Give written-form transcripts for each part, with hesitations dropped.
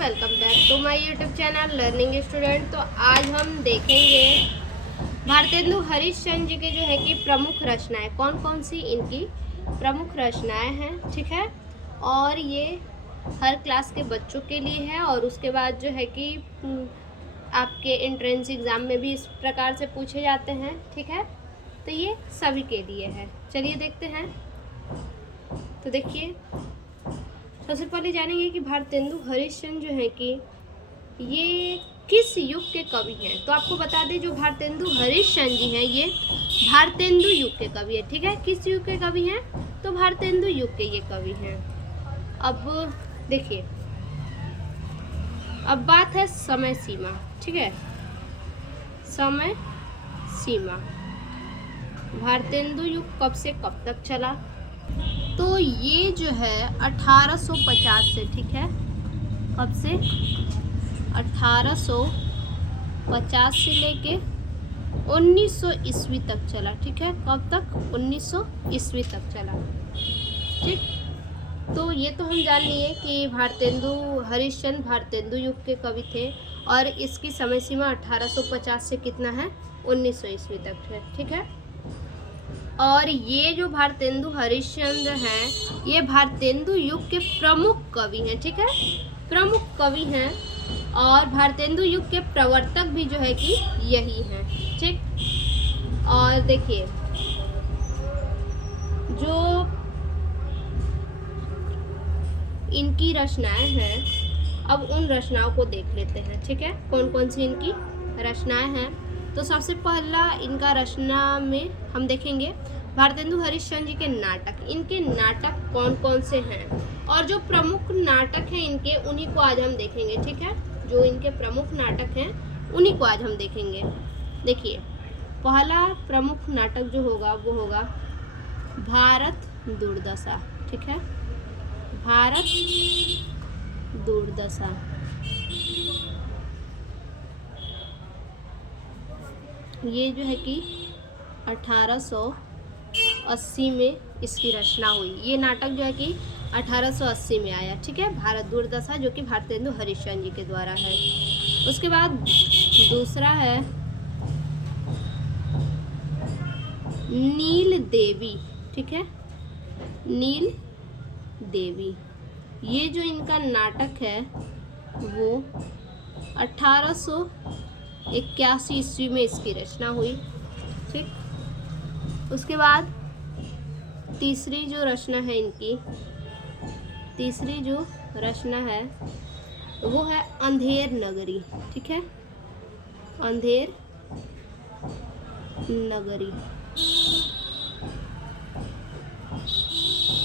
Welcome back to my YouTube channel learning student. तो आज हम देखेंगे भारतेंदु हरिश्चंद्र जी के जो है कि प्रमुख रचनाएं कौन कौन सी इनकी प्रमुख रचनाएं हैं, ठीक है। और ये हर क्लास के बच्चों के लिए है और उसके बाद जो है कि आपके एंट्रेंस एग्ज़ाम में भी इस प्रकार से पूछे जाते हैं, ठीक है। तो ये सभी के लिए है। चलिए देखते हैं। तो देखिए, सबसे पहले जानेंगे कि भारतेंदु हरिश्चंद्र जो है कि ये किस युग के कवि हैं। तो आपको बता दें, जो भारतेंदु हरिश्चंद्र जी हैं ये भारतेंदु युग के कवि है, ठीक है। किस युग के कवि हैं? तो भारतेंदु युग के ये कवि हैं। अब देखिए, अब बात है समय सीमा, ठीक है। समय सीमा, भारतेंदु युग कब से कब तक चला? तो ये जो है 1850 से, ठीक है। कब से? 1850 से लेके 1900 ईस्वी तक चला, ठीक है। कब तक? 1900 ईस्वी तक चला, ठीक। तो ये तो हम जान लिए कि भारतेंदु हरिश्चंद्र भारतेंदु युग के कवि थे और इसकी समय सीमा 1850 से कितना है? 1900 ईस्वी तक है, ठीक है। और ये जो भारतेंदु हरिश्चंद्र हैं ये भारतेंदु युग के प्रमुख कवि हैं, ठीक है। प्रमुख कवि हैं और भारतेंदु युग के प्रवर्तक भी जो है कि यही हैं, ठीक। और देखिए, जो इनकी रचनाएं हैं, अब उन रचनाओं को देख लेते हैं, ठीक है। कौन कौन सी इनकी रचनाएं हैं। तो सबसे पहला इनका रचना में हम देखेंगे भारतेंदु हरिश्चंद्र जी के नाटक। इनके नाटक कौन कौन से हैं और जो प्रमुख नाटक हैं इनके, उन्हीं को आज हम देखेंगे, ठीक है। जो इनके प्रमुख नाटक हैं उन्हीं को आज हम देखेंगे। देखिए, पहला प्रमुख नाटक जो होगा वो होगा भारत दुर्दशा, ठीक है। भारत दुर्दशा। ये जो है कि 1880 में इसकी रचना हुई। ये नाटक जो है कि 1880 में आया, ठीक है। भारत दुर्दशा, जो कि भारतेंदु हरिश्चंद्र जी के द्वारा है। उसके बाद दूसरा है नील देवी, ठीक है। नील देवी, ये जो इनका नाटक है वो 1881 ईस्वी में इसकी रचना हुई, ठीक। उसके बाद तीसरी जो रचना है इनकी, तीसरी जो रचना है वो है अंधेर नगरी, ठीक है। अंधेर नगरी।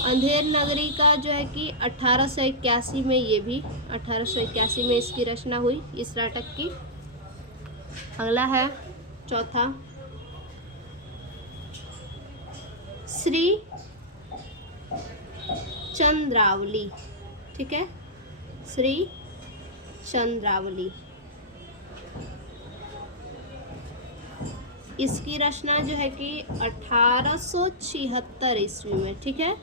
अंधेर नगरी का जो है कि 1881 में, ये भी 1881 में इसकी रचना हुई इस नाटक की। अगला है चौथा श्री चंद्रावली, ठीक है। श्री चंद्रावली, इसकी रचना जो है कि 1876 ईस्वी में, ठीक है।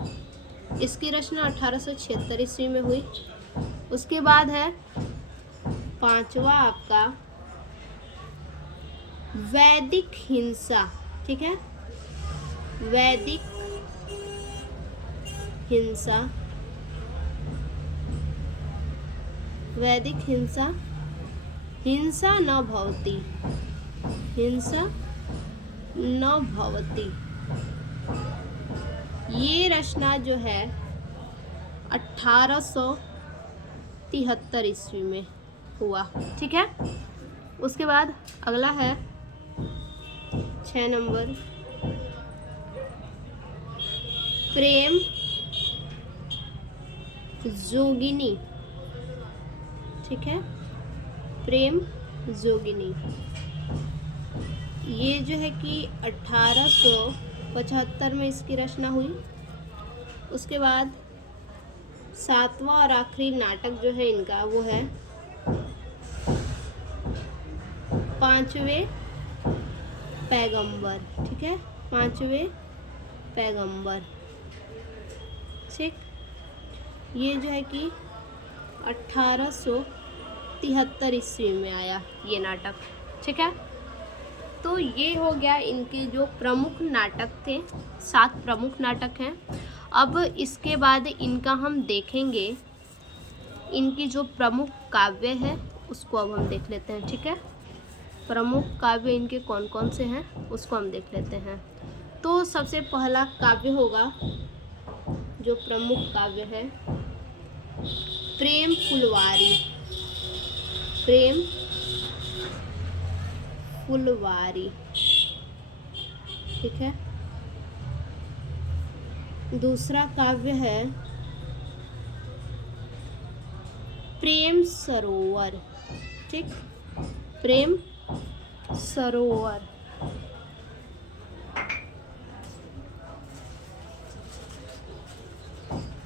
इसकी रचना 1876 ईस्वी में हुई। उसके बाद है पांचवा आपका वैदिक हिंसा, ठीक है। वैदिक हिंसा। वैदिक हिंसा। हिंसा न भवति, हिंसा न भवति। ये रचना जो है 1873 ईस्वी में हुआ, ठीक है। उसके बाद अगला है 6 नंबर प्रेम जोगिनी, ठीक है। प्रेम जोगिनी, ये जो है कि 1875 में इसकी रचना हुई। उसके बाद सातवां और आखिरी नाटक जो है इनका वो है पांचवें पैगंबर, ठीक है। पांचवें पैगंबर, ठीक। ये जो है कि 1800 1873 ईस्वी में आया ये नाटक। ठीक है, तो ये हो गया इनके जो प्रमुख नाटक थे, 7 प्रमुख नाटक हैं। अब इसके बाद इनका हम देखेंगे, इनकी जो प्रमुख काव्य है उसको अब हम देख लेते हैं। ठीक है, प्रमुख काव्य इनके कौन कौन से हैं उसको हम देख लेते हैं। तो सबसे पहला काव्य होगा, जो प्रमुख काव्य है, प्रेम फुलवारी। प्रेम फुलवारी। ठीक है, दूसरा काव्य है प्रेम सरोवर। ठीक, प्रेम सरोवर।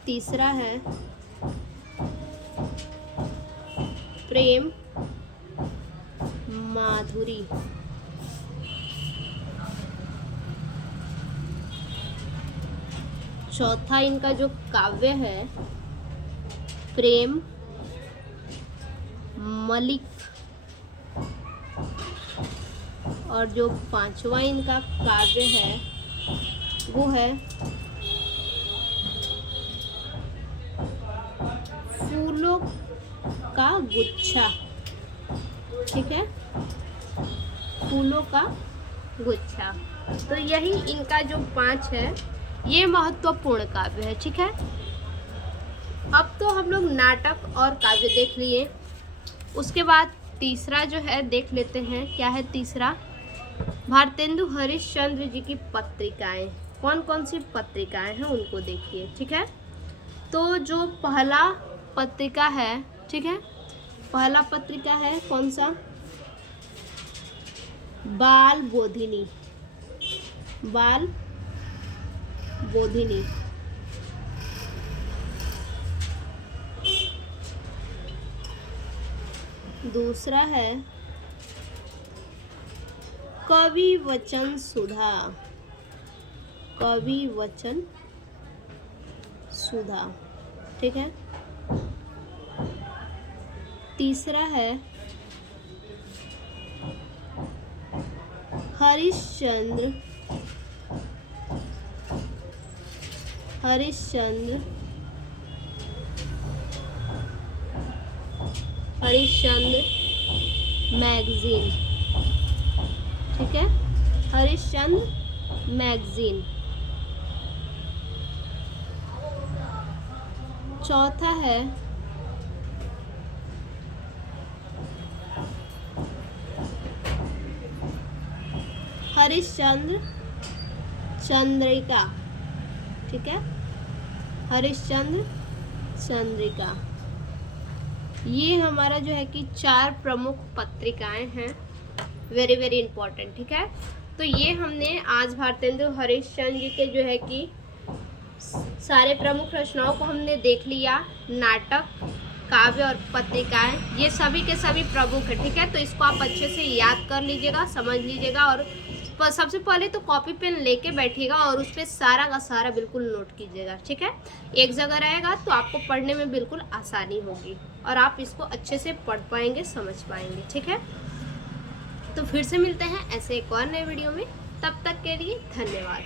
तीसरा है प्रेम माधुरी। चौथा इनका जो काव्य है प्रेम मलिक। और जो पांचवा इनका काव्य है वो है फूलों का गुच्छा। ठीक है, फूलों का गुच्छा। तो यही इनका जो 5 है ये महत्वपूर्ण काव्य है। ठीक है, अब तो हम लोग नाटक और काव्य देख लिए। उसके बाद तीसरा जो है देख लेते हैं, क्या है तीसरा, भारतेंदु हरिश्चंद्र जी की पत्रिकाएं। कौन कौन सी पत्रिकाएं हैं उनको देखिए। ठीक है, तो जो पहला पत्रिका है, ठीक है, पहला पत्रिका है कौन सा, बाल बोधिनी। बाल बोधिनी। दूसरा है कवि वचन सुधा। कवि वचन सुधा। ठीक है, तीसरा है हरिश्चंद्र। हरिश्चंद्र मैगजीन। ठीक है, हरिश्चंद्र मैगजीन। चौथा है हरिश्चंद्र चंद्रिका। ठीक है, हरिश्चंद्र चंद्रिका। ये हमारा जो है कि 4 प्रमुख पत्रिकाएं हैं, वेरी वेरी इंपॉर्टेंट। ठीक है, तो ये हमने आज भारतेंदु हरिश्चंद्र जी के जो है कि सारे प्रमुख रचनाओं को हमने देख लिया। नाटक, काव्य और पत्रिकाएं, ये सभी के सभी प्रमुख है। ठीक है, तो इसको आप अच्छे से याद कर लीजिएगा, समझ लीजिएगा। और सबसे पहले तो कॉपी पेन लेके बैठिएगा और उस पर सारा का सारा बिल्कुल नोट कीजिएगा। ठीक है, एक जगह रहेगा तो आपको पढ़ने में बिल्कुल आसानी होगी और आप इसको अच्छे से पढ़ पाएंगे, समझ पाएंगे। ठीक है, तो फिर से मिलते हैं ऐसे एक और नए वीडियो में। तब तक के लिए धन्यवाद।